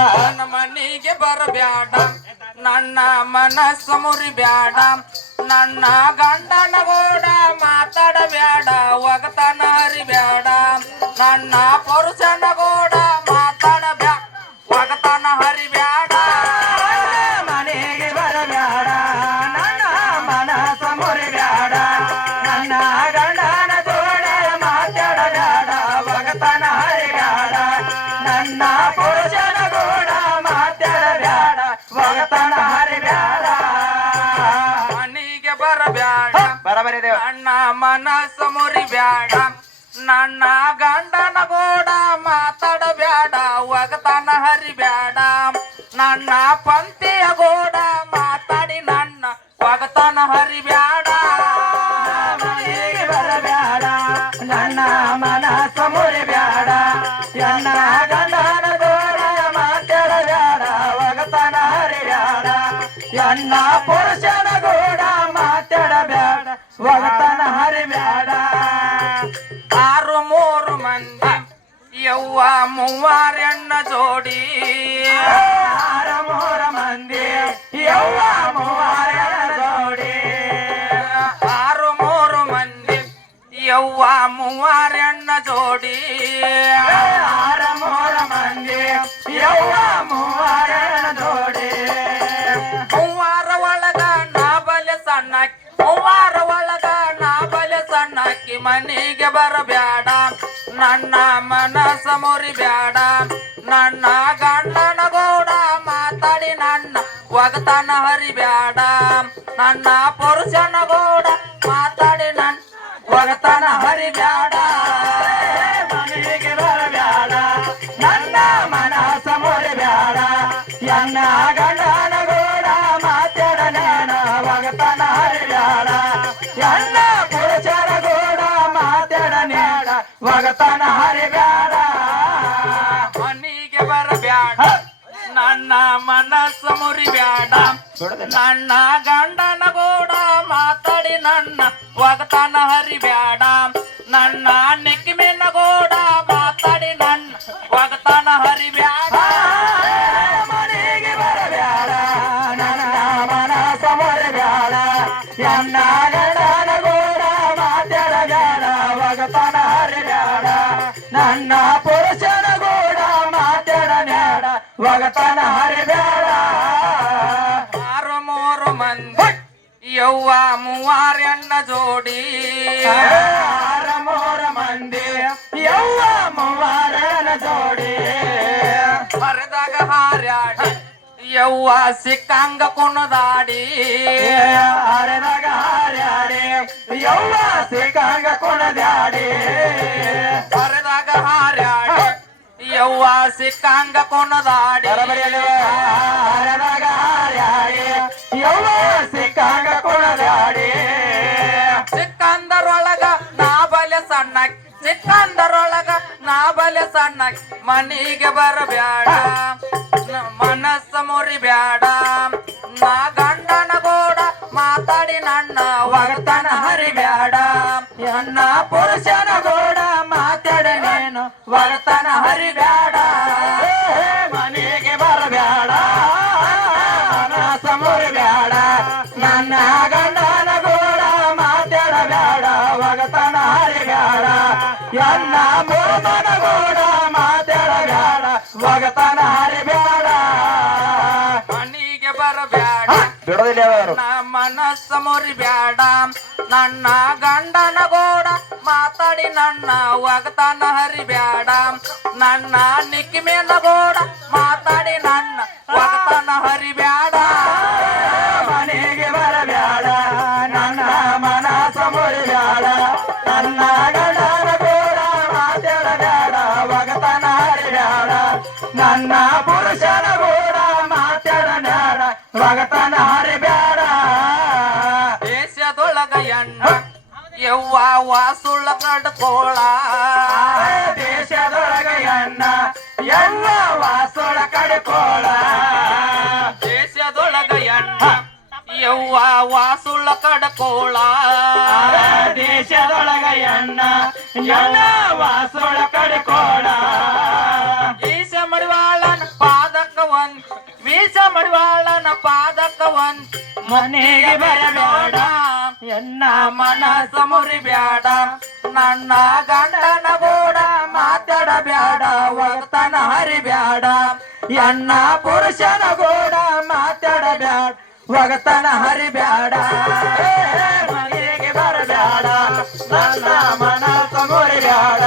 ನನ್ನ ಮನೆಗೆ ಬರಬ್ಯಾಡ ನನ್ನ ಮನಸ್ಸು ಮುರಿಬ್ಯಾಡ ನನ್ನ ಗಂಡನ ಕೂಡ ಮಾತಾಡಬ್ಯಾಡ ಒಗತನ ಹರಿಬ್ಯಾಡ ನನ್ನ ಪುರುಷನ ಕೂಡ ಮಾತಾಡಬ್ಯಾಡ ಒಗತನ ಹರಿಬ್ಯಾಡ ಮನೆಗೆ ಬರಬ್ಯಾಡ ನನ್ನ ಮನಸ್ಸು ಮುರಿಬ್ಯಾಡ ನನ್ನ ಗಂಡನ ಕೂಡ ಮಾತಾಡಬ್ಯಾಡ ಒಗತನ ಹರಿಬ್ಯಾಡ ನನ್ನ ಪುರುಷನ ಕೂಡ ಮಾತಾಡಬ್ಯಾಡ ಒಗತನ ಹರಿಬ್ಯಾಡ ಮನೆಗೆ ಬರಬ್ಯಾಡ ಬರಬರಿ ದೇವ ನನ್ನ ಮನಸ್ಸು ಮುರಿಬ್ಯಾಡ ನನ್ನ ಗಂಡನ ಕೂಡ ಮಾತಾಡಬ್ಯಾಡ ಒಗತನ ಹರಿಬ್ಯಾಡ ನನ್ನ ಪಂಥಿಯ ಕೂಡ ಮಾತಾಡಿ ನನ್ನ ಒಗತನ ಹರಿಬ್ಯಾಡ ಮನೆಗೆ ಬರಬ್ಯಾಡ ನನ್ನ ಮನಸ್ಸು ಮುರಿಬ್ಯಾಡ ನನ್ನ ಗಂಡನ ಕೂಡ ಮಾತಾಡಬ್ಯಾಡ ಒಗತನ ಹರಿಬ್ಯಾಡ ನನ್ನ ಪುರುಷನ ಕೂಡ ಮಾತಾಡಬ್ಯಾಡ ಒಗತನ ಹರಿಬ್ಯಾಡ ಆರು ಮೂರು ಮಂದಿ ಯವ್ವ ಮೂವಾರೆಣ್ಣ ಜೋಡಿ ಆರ ಮೂರ ಮಂದಿ ಯವ್ವ ಮೂವರ ಜೋಡಿ ಆರು ಮೂರು ಮಂದಿ ಯವ್ವ ಮೂವಾರೆಣ್ಣ ಜೋಡಿ ಆರ ಮೂರ ಮಂದಿ ಯವ್ವ ಮೂವರ ಜೋಡಿ ಮೂವಾರ ಒಳಗ ನಾ ಬಲೆ ಸಣ್ಣಕ್ಕಿ ಮೂವಾರ ಒಳಗ ನಾ ಬಲೆ ಸಣ್ಣಕ್ಕಿ ಮನೆಗೆ ಬರಬ್ಯಾಡ ನನ್ನ ಮನಸ್ಸು ಮುರಿಬ್ಯಾಡ ನನ್ನ ಗಂಡನ ಕೂಡ ಮಾತಾಡಿ ನನ್ನ ಒಗತನ ಹರಿಬ್ಯಾಡ ನನ್ನ ಪುರುಷನ ಕೂಡ ಮಾತಾಡಿ ನನ್ನ ಒಗತನ ಹರಿಬ್ಯಾಡ ಮನೆಗೆ ಬರಬ್ಯಾಡ ನನ್ನ ಮನಸ್ಸು ಮುರಿಬ್ಯಾಡ ನನ್ನ ಗಂಡನ ಕೂಡ ಮಾತಾಡನೇನ ಒಗತನ ಹರಿಬ್ಯಾಡ ನನ್ನ ಪುರುಷನ ಕೂಡ ಮಾತಾಡನೇನ ಒಗತನ ಹರಿಬ್ಯಾಡ ಮನೆಗೆ ಬರಬ್ಯಾಡ ನನ್ನ ಮನಸ್ಸು ಮುರಿಬ್ಯಾಡ ನನ್ನ ಗಂಡನ ಕೂಡ ಮಾತಾಡಿ ನನ್ನ ಒಗತನ ಹರಿಬ್ಯಾಡ ನನ್ನ ನೆಕ್ಕಿಮೆನ ಕೂಡ ಮಾತಾಡಿ ನನ್ನ ಒಗತನ ಹರಿಬ್ಯಾಡ ಮನೆಗೆ ಬರಬ್ಯಾಡ ನನ್ನ ಮನಸ್ಸು ಮುರಿಬ್ಯಾಡ ನನ್ನ ಗಂಡನ ಕೂಡ ಮಾತಾಡಬ್ಯಾಡ ಒಗತನ ಹರಿಬ್ಯಾಡ ನನ್ನ ಪುರುಷನ ಕೂಡ ಮಾತಾಡಬ್ಯಾಡ ಒಗತನ ಹರಿಬ್ಯಾಡ ಆರು ಮೂರು ಮಂದಿ ಯವ್ವ ಮೂವಾರೆಣ್ಣ ಜೋಡಿ ಆರ ಮೂರ ಮಂದಿ ಯವ್ವ ಮೂವರನ ಜೋಡಿ ಹರಿದಾಗ ಹಾರ್ಯಾಡಿ ಯವ್ವ ಸಿಕ್ಕಂಗ ಕುಣದಾಡಿ ಹರಿದಾಗ ಹಾರ್ಯಾಡಿ ಯವ್ವ ಸಿಕ್ಕಂಗ ಕುಣದ್ಯಾಡಿ ಹರಿದಾಗ ಹಾರ್ಯಾಡಿ ಯವ್ವ ಸಿಕ್ಕಂಗ ಕುಣದಾಡಿ ಹರಿದಾಗ ಹಾರ್ಯಾಡಿ ಯವ್ವ ಸಿಕ್ಕಂಗ ಕುಣದ್ಯಾಡಿ ಸಿಕ್ಕಂದರೊಳಗ ನಾ ಬಲೆ ಸಣ್ಣಕ್ಕಿ ಸಿಕ್ಕಂದರೊಳಗ ನಾ ಬಲೆ ಸಣ್ಣಕ್ಕಿ ಮನೆಗೆ ಬರಬ್ಯಾಡ ಮನಸ್ಸು ಮುರಿಬ್ಯಾಡ ನಾ ಗಂಡನ ಕೂಡ ಮಾತಾಡಿ ನನ್ನ ಒಗತನ ಹರಿಬ್ಯಾಡ ನನ್ನ ಪುರುಷನ ಕೂಡ ಮಾತಾಡನೇನು ಒಗತನ ಹರಿಬ್ಯಾಡ ಮನೆಗೆ ಬರಬ್ಯಾಡ ಮನಸ್ಸು ಮುರಿಬ್ಯಾಡ ನನ್ನ ಗಂಡನ ಕೂಡ ಮಾತಾಡಬ್ಯಾಡ ಒಗತನ ಹರಿಬ್ಯಾಡ ನನ್ನ ಮೋಮನ ಕೂಡ ಮಾತಾಡಬ್ಯಾಡ ಒಗತನ ಹರಿಬ್ಯಾಡ ಮನೆಗೆ ಬರಬ್ಯಾಡ ಬಿಡೋದಿಲ್ಲ ಅವರು ನನ್ನ ಮನಸ್ಸು ಮುರಿಬ್ಯಾಡ ನನ್ನ ಗಂಡನ ಕೂಡ ಮಾತಾಡಿ ನನ್ನ ಒಗತನ ಹರಿಬ್ಯಾಡ ನನ್ನ ನಿಕ್ಕಿಮೇನ ಕೂಡ ಮಾತಾಡಿ ನನ್ನ ಒಗತನ ಹರಿಬ್ಯಾಡ ಮನೆಗೆ ಬರಬ್ಯಾಡ ನನ್ನ ಮನಸ್ಸು ಮುರಿಬ್ಯಾಡ ನನ್ನ ಗಂಡನ ಕೂಡ ಮಾತಾಡಬ್ಯಾಡ ಒಗತನ ಹರಿಬ್ಯಾಡ ನನ್ನ ಪುರುಷನ ಕೂಡ ಮಾತಾಡಬ್ಯಾಡ ಒಗತನ ಹರಿಬ್ಯಾಡ ದೇಶದೊಳಗ ಎಣ್ಣ ಯವ್ವ ವಾಸುಳ್ಳ ಕಡ್ಕೋಳ ದೇಶದೊಳಗ ಎನ್ನ ಎಲ್ಲ ವಾಸೊಳ ಕಡ್ಕೋಳ ದೇಶದೊಳಗ ಎಣ್ಣ ಯವ್ವ ವಾಸುಳ್ಳ ಕಡ್ಕೋಳ ದೇಶದೊಳಗ ಎನ್ನ ಎಲ್ಲ ವಾಸೊಳ ಕಡ್ಕೋಳ ಈಶ ಮಡಿವಾಳನ ಪಾದಕ್ಕ ಪಾದಕವನ್ ವೀಸ ಮಡಿವಾಳನ ಪಾದಕವನ್ ಮನೆಗೆ ಬರಬೇಡ ಎನ್ನ ಮನಸ ಮುರಿಬ್ಯಾಡ ನನ್ನ ಗಂಡನ ಕೂಡ ಮಾತಾಡಬ್ಯಾಡ ಒಗತನ ಹರಿಬ್ಯಾಡ ಎನ್ನ ಪುರುಷನ ಕೂಡ ಮಾತಾಡಬ್ಯಾಡ ಒಗತನ ಹರಿಬ್ಯಾಡ ಮನೆಗೆ ಬರಬೇಡ ನನ್ನ ಮನಸ್ಸು ಮುರಿಬ್ಯಾಡ